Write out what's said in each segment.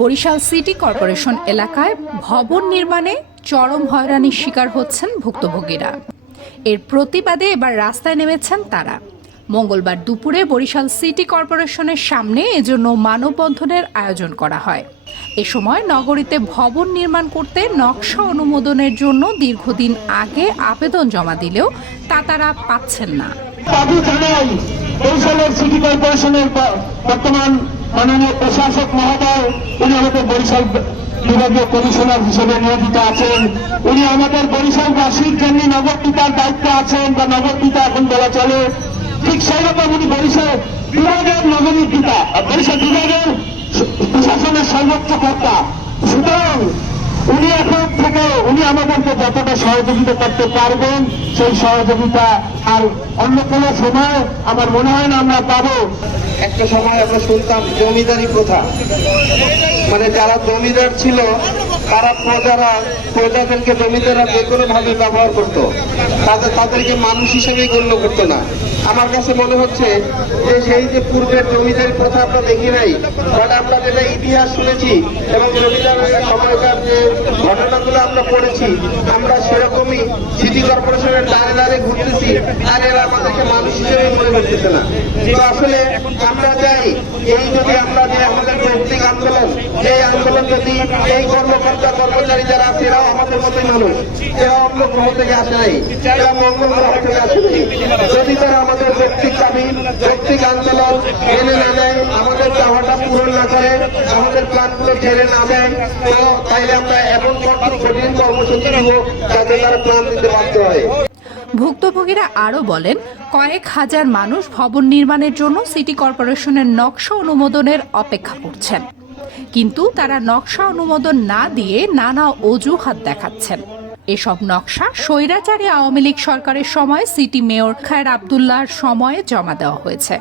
Barishal city corporation এলাকায় ভবন নির্মাণে চরম হয়রানির শিকার হচ্ছেন ভুক্তভোগীরা। এর প্রতিবাদে এবার রাস্তায় নেমেছেন তারা। মঙ্গলবার দুপুরে বরিশাল সিটি কর্পোরেশনের সামনে এজন্য মানববন্ধনের আয়োজন করা হয়। এ সময় নগরীতে ভবন নির্মাণ করতে নকশা অনুমোদনের জন্য দীর্ঘদিন আগে আবেদন জমা দিলেও তা তারা পাচ্ছেন না। সিটি কর্পোরেশনের বর্তমান মাননীয় প্রশাসক মহোদয়, উনি আমাদের বরিশাল বিভাগীয় কমিশনার হিসেবে নিয়োজিত আছেন। উনি আমাদের বরিশালবাসীর জন্য নগর পিতার দায়িত্ব আছেন বা নগর পিতা এখন বলা চলে। ঠিক সেইরকম উনি বরিশাল বিভাগের নগরীর পিতা বরিশাল বিভাগের প্রশাসনের সর্বোচ্চ কর্তা। সুতরাং উনি এখন থেকে, উনি আমাদেরকে যতটা সহযোগিতা করতে পারবেন, সেই সহযোগিতা আর অন্য কোনো সময় আমার মনে হয় না আমরা পাবো। একটা সময় আমরা শুনতাম জমিদারি প্রথা। মানে যারা জমিদার ছিল তারা প্রজারা, প্রজাদেরকে জমিদাররা যে কোনো ভাবে ব্যবহার করতো। তাদের তাদেরকে মানুষ হিসেবে গণ্য করতো না। আমার কাছে মনে হচ্ছে যে সেই যে পূর্বের জমিদারি প্রথা আমরা দেখি নাই বাট আমরা যেটা ইতিহাস শুনেছি এবং জমিদারের সময়কার যে ঘটনাগুলো আমরা পড়েছি, আমরা সেরকমই সিটি কর্পোরেশনের দাঁড়ে দাঁড়িয়ে ঘুরতেছি আর এরা আমাদেরকে মানুষ হিসেবে মনে করতেছে না। তো আসলে আমরা চাই এই যদি আমরা যে আমাদের যৌক্তিক আন্দোলন, এই আন্দোলন যদি এই কর্মচারী যারা আছে আমাদের মতোই মানুষ। অন্য গ্রহ থেকে আসে নাই। এরা মঙ্গল গ্রহ থেকে আসে নাই। যদি তারা আমাদের যৌক্তিক দাবি যৌক্তিক আন্দোলন মেনে না নেয়, আমাদের চাওয়াটা পূরণ না করে, আমাদের ছেড়ে না দেয়, তো তাইলে আমরা এমন কঠিন কর্মসূচি যাতে তারা প্ল্যান দিতে বাধ্য হয়। ভুক্তভোগীরা আরও বলেন, কয়েক হাজার মানুষ ভবন নির্মাণের জন্য সিটি কর্পোরেশনের নকশা অনুমোদনের অপেক্ষা করছেন। কিন্তু তারা নকশা অনুমোদন না দিয়ে নানা অজুহাত দেখাচ্ছেন। এসব নকশা স্বৈরাচারী আওয়ামী লীগ সরকারের সময় সিটি মেয়র খায়ের আবদুল্লাহর সময়ে জমা দেওয়া হয়েছে।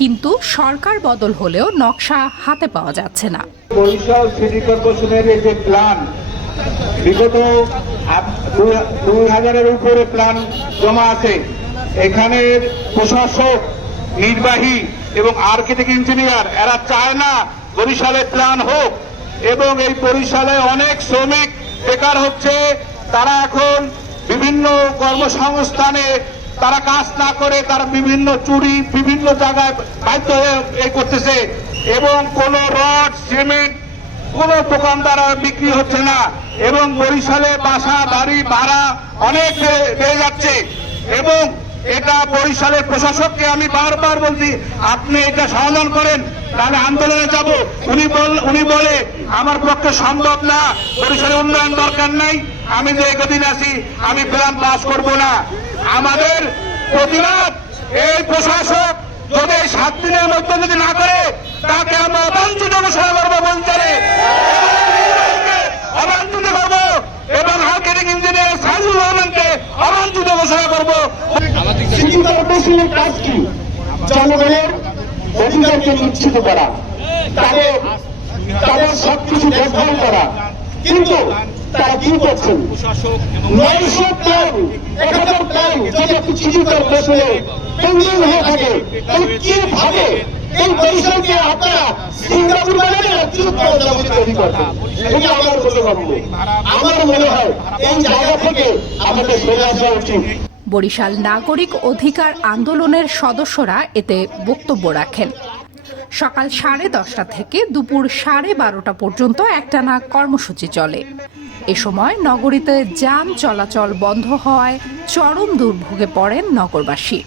কিন্তু সরকার বদল হলেও নকশা হাতে পাওয়া যাচ্ছে না। বরিশাল সিটি কর্পোরেশনের এই যে প্ল্যান, বিগত দুই হাজারের উপরে প্ল্যান জমা আছে। এখানের প্রশাসক, নির্বাহী এবং আর্কিটেক্ট ইঞ্জিনিয়ার, এরা চায় না বরিশালে প্ল্যান হোক এবং এই বরিশালে অনেক শ্রমিক বেকার হচ্ছে, তারা এখন বিভিন্ন কর্মসংস্থানে তারা কাজ না করে, তারা বিভিন্ন চুরি বিভিন্ন জায়গায় বাধ্য হয়ে করতেছে এবং কোন রড, সিমেন্ট কোন দোকানদার আর বিক্রি হচ্ছে না এবং বরিশালে বাসা, বাড়ি, ভাড়া অনেক বেড়ে যাচ্ছে এবং এটা বরিশালের প্রশাসককে আমি বারবার বলছি, আপনি এটা সমাধান করেন, তাহলে আন্দোলনে যাব। উনি বল উনি বলে, আমার পক্ষে সম্ভব না বরিশালের উন্নয়ন দরকার নাই, আমি যে একদিন আছি, আমি প্ল্যান পাস করব না। আমাদের প্রতিবাদ, এই প্রশাসক যদি সাত দিনের মধ্যে যদি না করে, তাকে আমরা অবাঞ্ছিত ঘোষণা করব অবাঞ্ছিত করব এবং হার্কেটিং ইঞ্জিনিয়ার সাইজুর রহমানকে অবাঞ্ছিত ঘোষণা করব। সিটি কর্পোরেশনের কাজ কি? জনগণের অধিকারকে নিশ্চিত করা, তাদের তাদের সবকিছু দেখভাল কিন্তু তারা কি করছেন? নয়শো প্ল্যান এক হাজার প্ল্যান যদি একটি সিটি কর্পোরেশনে পেন্ডিং হয়ে থাকে, তাহলে কীভাবে এই তৈরি করবেন এটা আমার বোধগম্য আমার মনে হয় এই জায়গা থেকে আমাদের সরে আসা উচিত। বরিশাল নাগরিক অধিকার আন্দোলনের সদস্যরা এতে বক্তব্য রাখেন। সকাল সাড়ে দশটা থেকে দুপুর সাড়ে বারোটা পর্যন্ত একটানা কর্মসূচি চলে। এ সময় নগরীতে যান চলাচল বন্ধ হওয়ায় চরম দুর্ভোগে পড়েন নগরবাসী।